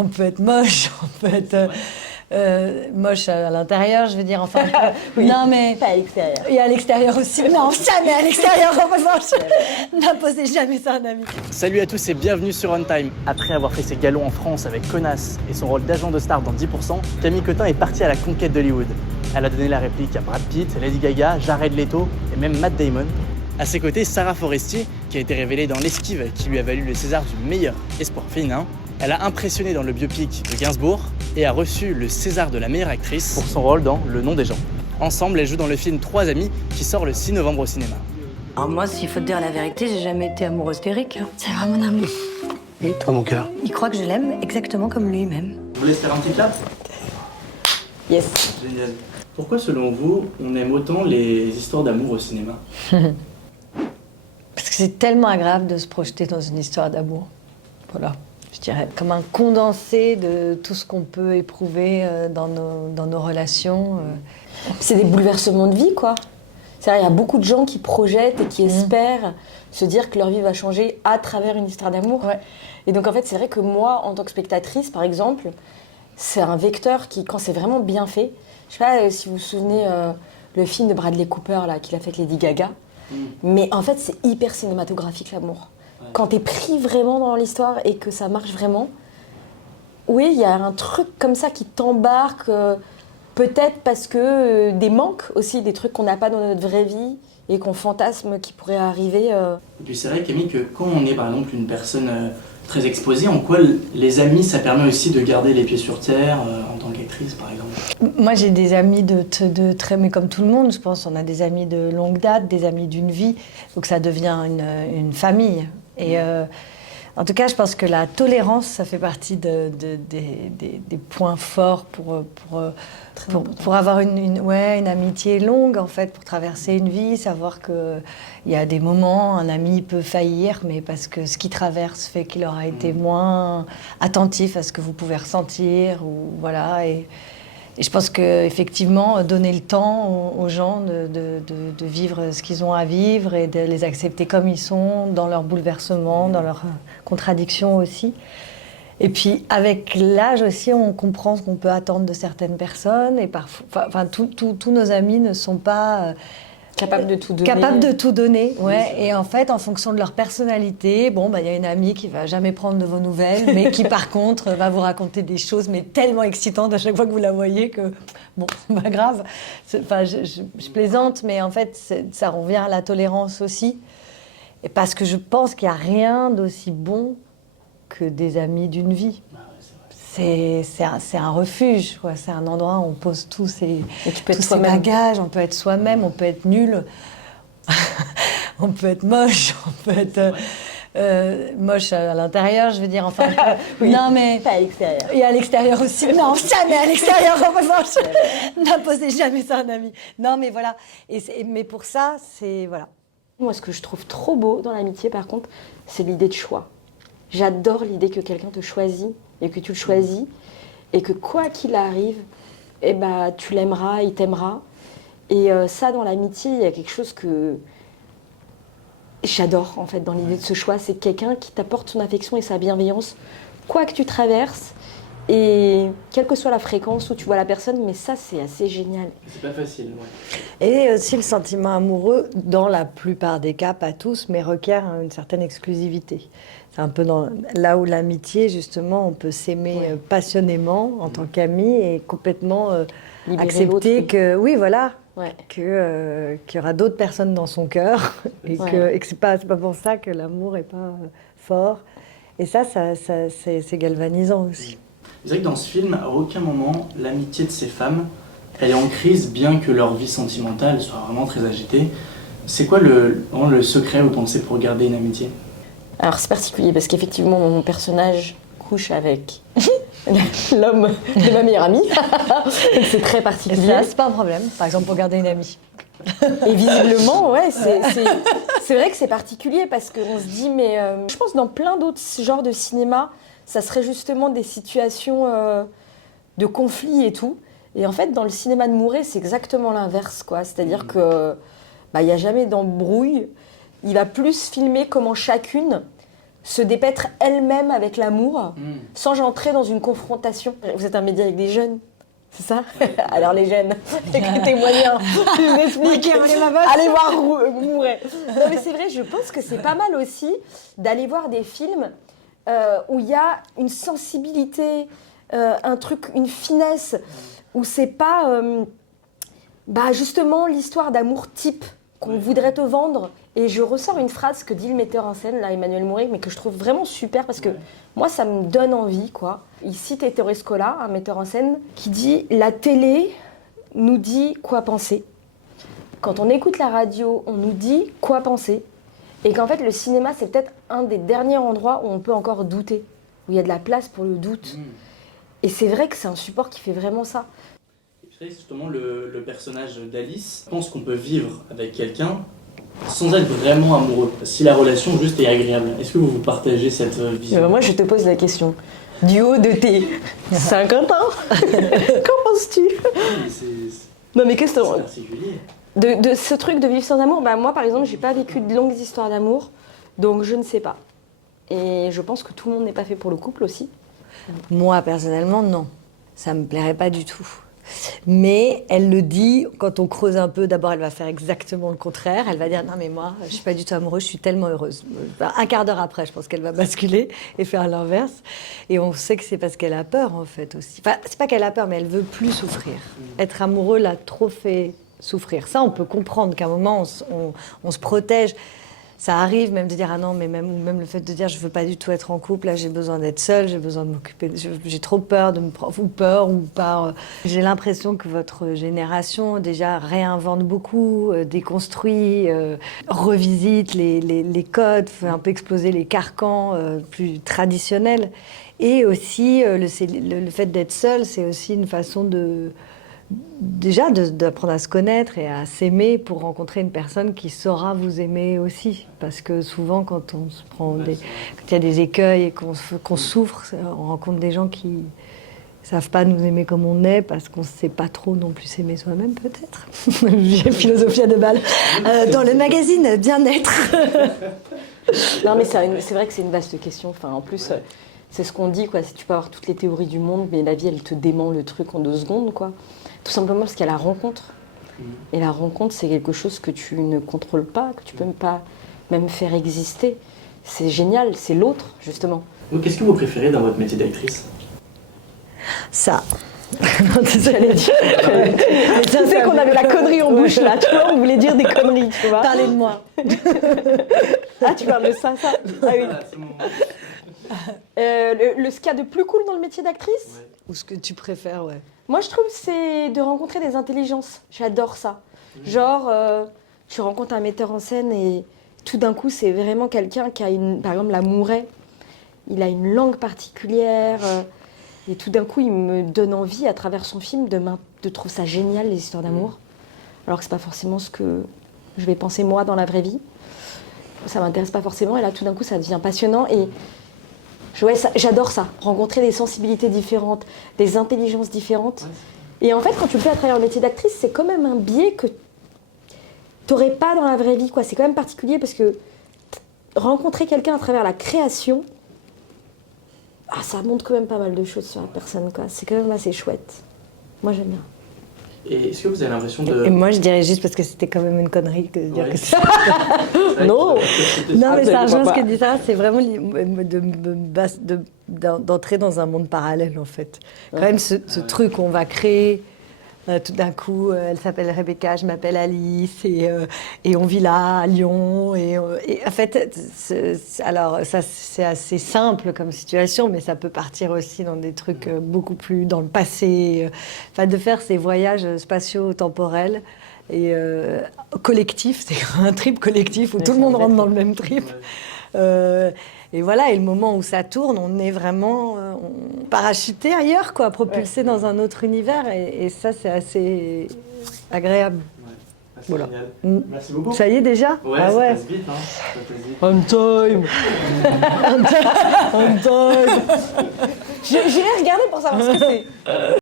On peut être moche, on peut être moche à l'intérieur, je veux dire, enfin... Oui, non, mais... pas à l'extérieur. Et à l'extérieur aussi. Non, jamais à l'extérieur, en revanche. N'imposez jamais ça à un ami. Salut à tous et bienvenue sur On Time. Après avoir fait ses galons en France avec Connasse et son rôle d'agent de star dans 10%, Camille Cotin est partie à la conquête d'Hollywood. Elle a donné la réplique à Brad Pitt, Lady Gaga, Jared Leto et même Matt Damon. À ses côtés, Sarah Forestier, qui a été révélée dans L'Esquive, qui lui a valu le César du meilleur espoir féminin. Elle a impressionné dans le biopic de Gainsbourg et a reçu le César de la meilleure actrice pour son rôle dans Le nom des gens. Ensemble, elles jouent dans le film Trois amis qui sort le 6 novembre au cinéma. Alors moi, s'il faut te dire la vérité, j'ai jamais été amoureuse d'Eric. C'est vraiment mon amour. Et toi, mon cœur? Il croit que je l'aime exactement comme lui-même. Vous voulez se faire un petit clap? Yes. Génial. Pourquoi, selon vous, on aime autant les histoires d'amour au cinéma? Parce que c'est tellement agréable de se projeter dans une histoire d'amour. Voilà, je dirais. Comme un condensé de tout ce qu'on peut éprouver dans nos relations. C'est des bouleversements de vie, quoi. C'est-à-dire, il y a beaucoup de gens qui projettent et qui espèrent se dire que leur vie va changer à travers une histoire d'amour. Ouais. Et donc, en fait, c'est vrai que moi, en tant que spectatrice, par exemple, c'est un vecteur qui, quand c'est vraiment bien fait... Je sais pas si vous vous souvenez le film de Bradley Cooper, là, qu'il a fait avec Lady Gaga. Mais en fait, c'est hyper cinématographique, l'amour. Ouais. Quand t'es pris vraiment dans l'histoire et que ça marche vraiment, oui, il y a un truc comme ça qui t'embarque, peut-être parce que des manques aussi, des trucs qu'on n'a pas dans notre vraie vie et qu'on fantasme qui pourraient arriver. Et puis c'est vrai, Camille, que quand on est par exemple une personne très exposée, en quoi les amis, ça permet aussi de garder les pieds sur terre en tant qu'actrice, par exemple? Moi, j'ai des amis de très... Mais comme tout le monde, je pense, on a des amis de longue date, des amis d'une vie. Donc ça devient une famille. Et en tout cas, je pense que la tolérance, ça fait partie des points forts pour avoir une amitié longue, en fait, pour traverser une vie, savoir qu'il y a des moments, un ami peut faillir, mais parce que ce qu'il traverse fait qu'il aura été moins attentif à ce que vous pouvez ressentir, ou voilà. Et je pense qu'effectivement, donner le temps aux gens de vivre ce qu'ils ont à vivre et de les accepter comme ils sont, dans leurs bouleversements, dans leurs contradictions aussi. Et puis, avec l'âge aussi, on comprend ce qu'on peut attendre de certaines personnes. Et parfois, tous nos amis ne sont pas... Capable de tout donner. Capable de tout donner, ouais. Et en fait, en fonction de leur personnalité, il y a une amie qui va jamais prendre de vos nouvelles, mais qui par contre va vous raconter des choses, mais tellement excitantes à chaque fois que vous la voyez que, c'est pas grave. Enfin, je plaisante, mais en fait, ça revient à la tolérance aussi. Et parce que je pense qu'il n'y a rien d'aussi bon que des amis d'une vie. C'est un refuge, quoi. C'est un endroit où on pose tous ses bagages, on peut être soi-même, on peut être nul, on peut être moche, on peut être moche à l'intérieur, je veux dire, enfin... Oui, non, mais... pas à l'extérieur. Et à l'extérieur aussi. Non, jamais à l'extérieur, en revanche. N'imposez jamais ça à un ami. Non, mais voilà. Mais pour ça, c'est... Voilà. Moi, ce que je trouve trop beau dans l'amitié, par contre, c'est l'idée de choix. J'adore l'idée que quelqu'un te choisit et que tu le choisis et que quoi qu'il arrive, tu l'aimeras, il t'aimera. Et ça, dans l'amitié, il y a quelque chose que j'adore, en fait, dans l'idée de ce choix. C'est quelqu'un qui t'apporte son affection et sa bienveillance, quoi que tu traverses, et quelle que soit la fréquence où tu vois la personne, mais ça, c'est assez génial. C'est pas facile, ouais. Et aussi, le sentiment amoureux, dans la plupart des cas, pas tous, mais requiert une certaine exclusivité. C'est un peu là où l'amitié, justement, on peut s'aimer passionnément en tant qu'ami et complètement accepter que, oui, voilà, qu'il y aura d'autres personnes dans son cœur et que c'est pas pour ça que l'amour est pas fort. Et ça c'est galvanisant aussi. C'est vrai que dans ce film, à aucun moment, l'amitié de ces femmes, elle est en crise, bien que leur vie sentimentale soit vraiment très agitée. C'est quoi le secret, vous pensez, pour garder une amitié? Alors c'est particulier parce qu'effectivement mon personnage couche avec l'homme de ma meilleure amie. C'est très particulier. Et ça, c'est pas un problème, par exemple pour garder une amie. Et visiblement, c'est vrai que c'est particulier parce qu'on se dit, mais je pense dans plein d'autres genres de cinéma, ça serait justement des situations de conflit et tout. Et en fait, dans le cinéma de Mouret, c'est exactement l'inverse, quoi. C'est-à-dire que y a jamais d'embrouille. Il va plus filmer comment chacune se dépaître elle-même avec l'amour, sans entrer dans une confrontation. Vous êtes un média avec des jeunes, c'est ça? Alors les jeunes, écoutez-moi bien, je vous explique. Allez voir Mouret. Non mais c'est vrai, je pense que c'est pas mal aussi d'aller voir des films où il y a une sensibilité, un truc, une finesse, où c'est pas justement l'histoire d'amour type qu'on voudrait te vendre. Et je ressors une phrase que dit le metteur en scène, là, Emmanuel Mouret, mais que je trouve vraiment super parce que moi, ça me donne envie, quoi. Il cite Ettore Scola, un metteur en scène, qui dit « La télé nous dit quoi penser. Quand on écoute la radio, on nous dit quoi penser. Et qu'en fait, le cinéma, c'est peut-être un des derniers endroits où on peut encore douter, où il y a de la place pour le doute. Et c'est vrai que c'est un support qui fait vraiment ça. Et justement, le personnage d'Alice pense qu'on peut vivre avec quelqu'un sans être vraiment amoureux, si la relation juste est agréable. Est-ce que vous partagez cette vision? Moi, je te pose la question. Du haut de tes 50 ans, qu'en penses-tu? Non, mais qu'est-ce que c'est particulier. De ce truc de vivre sans amour, moi, par exemple, j'ai pas vécu de longues histoires d'amour, donc je ne sais pas. Et je pense que tout le monde n'est pas fait pour le couple aussi. Moi, personnellement, non. Ça me plairait pas du tout. Mais elle le dit, quand on creuse un peu, d'abord elle va faire exactement le contraire. Elle va dire non mais moi je suis pas du tout amoureuse, je suis tellement heureuse. Un quart d'heure après, je pense qu'elle va basculer et faire l'inverse. Et on sait que c'est parce qu'elle a peur en fait aussi. Enfin c'est pas qu'elle a peur, mais elle veut plus souffrir. Être amoureux l'a trop fait souffrir. Ça on peut comprendre qu'à un moment on se protège. Ça arrive même de dire ah non mais même le fait de dire je veux pas du tout être en couple, là j'ai besoin d'être seule, j'ai besoin de m'occuper, j'ai trop peur de me prendre ou peur ou pas. J'ai l'impression que votre génération déjà réinvente beaucoup, déconstruit, revisite les codes, fait un peu exploser les carcans plus traditionnels. Et aussi le fait d'être seule, c'est aussi une façon déjà d'apprendre à se connaître et à s'aimer pour rencontrer une personne qui saura vous aimer aussi. Parce que souvent, quand on se prend quand il y a des écueils et qu'on souffre, on rencontre des gens qui savent pas nous aimer comme on est parce qu'on sait pas trop non plus s'aimer soi-même, peut-être. J'ai Philosophia de Bâle dans le magazine Bien-être. Non, mais c'est vrai que c'est une vaste question. Enfin, en plus, c'est ce qu'on dit, quoi. Si tu peux avoir toutes les théories du monde, mais la vie, elle te dément le truc en 2 secondes, quoi. Tout simplement parce qu'il y a la rencontre. Et la rencontre, c'est quelque chose que tu ne contrôles pas, que tu peux pas même faire exister. C'est génial, c'est l'autre, justement. Qu'est-ce que vous préférez dans votre métier d'actrice? Ça. J'allais dire. Tu sais qu'on avait la connerie en bouche, là. Tu vois, on voulait dire des conneries, tu vois. Parlez de moi. Ah, tu parles de ça. Ah oui. Ce qu'il y a de plus cool dans le métier d'actrice? Ou ce que tu préfères, ouais. Moi, je trouve que c'est de rencontrer des intelligences. J'adore ça. Genre, tu rencontres un metteur en scène et tout d'un coup, c'est vraiment quelqu'un qui a par exemple, la Mouret. Il a une langue particulière. Et tout d'un coup, il me donne envie, à travers son film, de trouver ça génial, les histoires d'amour. Alors que c'est pas forcément ce que je vais penser moi dans la vraie vie. Ça m'intéresse pas forcément. Et là, tout d'un coup, ça devient passionnant. Et j'adore ça, rencontrer des sensibilités différentes, des intelligences différentes. Et en fait, quand tu le fais à travers le métier d'actrice, c'est quand même un biais que tu n'aurais pas dans la vraie vie, quoi. C'est quand même particulier parce que rencontrer quelqu'un à travers la création, ça montre quand même pas mal de choses sur la personne, quoi. C'est quand même assez chouette. Moi, j'aime bien. Et est-ce que vous avez l'impression de... Et moi, je dirais juste parce que c'était quand même une connerie de dire que ça. Non. Non, mais ça rejoint ce que dit Sarah, c'est vraiment d'entrer dans un monde parallèle, en fait. Quand même, ce truc qu'on va créer, tout d'un coup, elle s'appelle Rebecca, je m'appelle Alice, et on vit là, à Lyon. Et en fait, alors, ça, c'est assez simple comme situation, mais ça peut partir aussi dans des trucs beaucoup plus dans le passé. Enfin, de faire ces voyages spatio-temporels. Et collectif, c'est un trip collectif où tout le monde rentre dans le même trip. Et voilà, et le moment où ça tourne, on est vraiment parachuté ailleurs, quoi, propulsé dans un autre univers. Et ça, c'est assez agréable. Voilà. Merci beaucoup. Ça y est déjà? Ouais, ça passe vite, hein. Ça passe vite. On time. On time. J'irai regarder pour savoir ce que c'est.